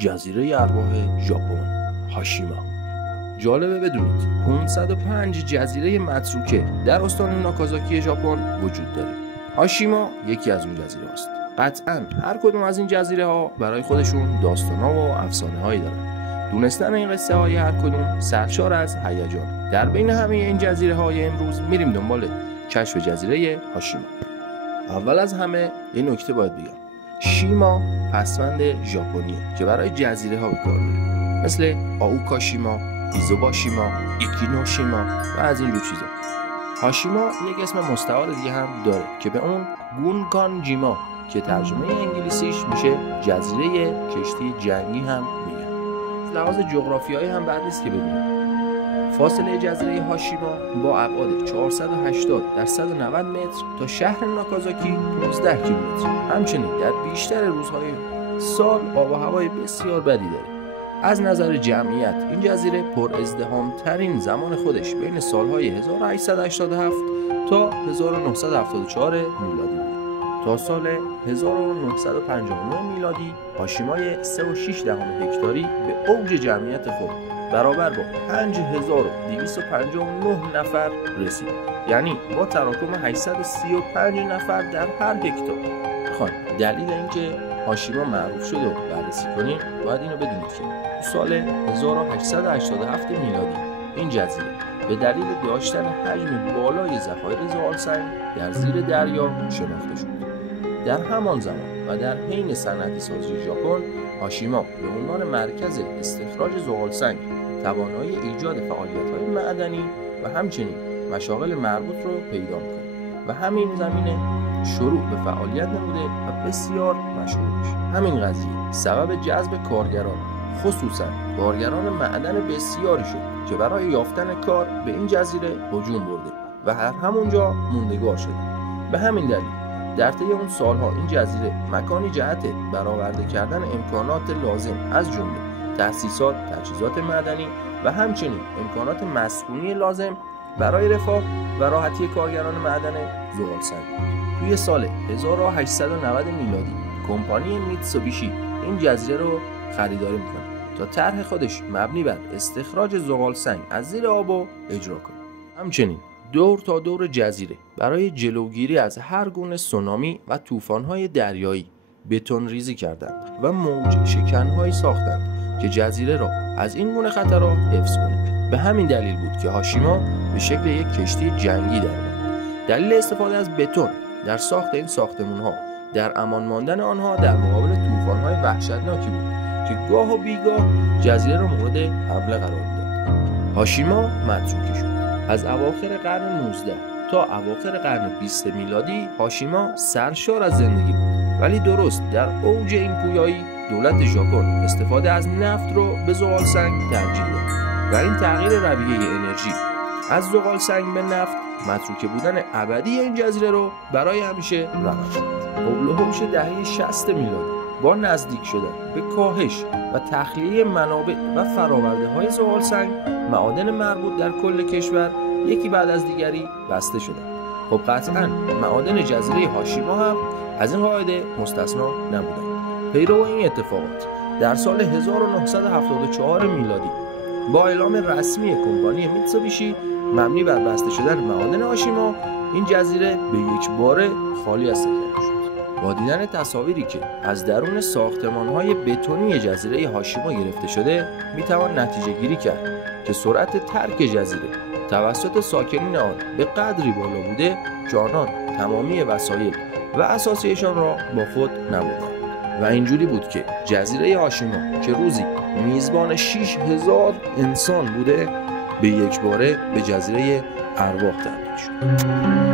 جزیره ارواح ژاپن، هاشیما. جالبه بدونید 505 جزیره متروکه در استان ناکازاکی ژاپن وجود داره. هاشیما یکی از اون جزیره است. قطعاً هر کدوم از این جزیره ها برای خودشون داستان‌ها و افسانه‌هایی دارن. دونستن این قصه های هر کدوم سرشار از هیجان. در بین همه این جزیره های امروز میریم دنبال کشف جزیره هاشیما. اول از همه یه نکته باید بگم. شیما پسوند ژاپنیه که برای جزیره ها به کار میره، مثل آوکاشیما، ایزوباشیما، ایکینوشیما و از این جور چیزا. هاشیما یک اسم مستعار دیگه هم داره که به اون گونکانجیما که ترجمه انگلیسیش میشه جزیره کشتی جنگی هم میگن. لحاظ جغرافیایی هم بد نیست که بدونید فاصله جزیره هاشیما با ابعاد 480 در 190 متر تا شهر ناکازاکی 15 کیلومتر. همچنین در بیشتر روزهای سال آب و هوای بسیار بدی داره. از نظر جمعیت این جزیره پر ازدحام ترین زمان خودش بین سالهای 1887 تا 1974 میلادی بود. تا سال 1959 میلادی هاشیمای 3.6 هکتاری به اوج جمعیت خود برابر با 5259 نفر رسید. یعنی با تراکم 835 نفر در هر هکتار. دلیل اینکه هاشیما معروف شد و بررسی کنیم باید اینو بدونید که سال 1887 میلادی این جزیره به دلیل داشتن حجم بالای ذخایر زغال‌سنگ در زیر دریا شناخته شد. در همان زمان و در حین صنعتی سازی ژاپن، هاشیما به عنوان مرکز استخراج زغال‌سنگ توانایی ایجاد فعالیت‌های معدنی و همچنین مشاغل مربوط رو پیدا می‌کند و همین زمینه شروع به فعالیت نموده و بسیار مشهور میشه. همین قضیه سبب جذب کارگران، خصوصا کارگران معدن بسیاری شد که برای یافتن کار به این جزیره هجوم برده و هر همونجا موندگار شده. به همین دلیل در طی اون سالها این جزیره مکانی جهت برآورده کردن امکانات لازم از جمله تأسیسات، تجهیزات معدنی و همچنین امکانات مسکونی لازم برای رفاه و راحتی کارگران معدن زغال‌سنگ. توی سال 1890 میلادی کمپانی میتسوبیشی این جزیره رو خریداری میکنه تا طرح خودش مبنی بر استخراج زغال‌سنگ از زیر آب رو اجرا کنه. همچنین دور تا دور جزیره برای جلوگیری از هر گونه سونامی و طوفان‌های دریایی بتون ریزی کردند و موج شکن‌هایی ساختند که جزیره را از این گونه خطرها حفظ کنه. به همین دلیل بود که هاشیما به شکل یک کشتی جنگی درآمد. دلیل استفاده از بتون در ساخت این ساختمان‌ها در امان ماندن آنها در مقابل طوفان‌های وحشتناکی بود که گاه و بیگاه جزیره را مورد حمله قرار داد. هاشیما متروکه شد. از اواخر قرن 19 تا اواخر قرن 20 میلادی هاشیما سرشار از زندگی بود. ولی درست در اوج این پویایی دولت ژاپن استفاده از نفت رو به زغال‌سنگ ترجیح داد و این تغییر رویه انرژی از زغال‌سنگ به نفت متروکه بودن ابدی این جزیره رو برای همیشه رقم زد. هولوحوش دهه 60 میلادی با نزدیک شدن به کاهش و تخلیه منابع و فرآورده‌های زغال‌سنگ، معادن مربوط در کل کشور یکی بعد از دیگری بسته شدند. خب قطعاً معادن جزیره هاشیما هم از این قاعده مستثنا نبودند. پیرو این اتفاقات در سال 1974 میلادی با اعلام رسمی کمپانی میتسوبیشی مبنی بر بسته شدن معادن هاشیما، این جزیره به یک باره خالی از سکنه شد. با دیدن تصاویری که از درون ساختمان‌های بتونی جزیره هاشیما گرفته شده میتوان نتیجه گیری کرد که سرعت ترک جزیره توسط ساکنین آن به قدری بالا بوده که آنان تمامی وسایل و اساسیشان را با خود نبردند و اینجوری بود که جزیره هاشیما که روزی میزبان 6000 انسان بوده به یک باره به جزیره ارواح تبدیل شد.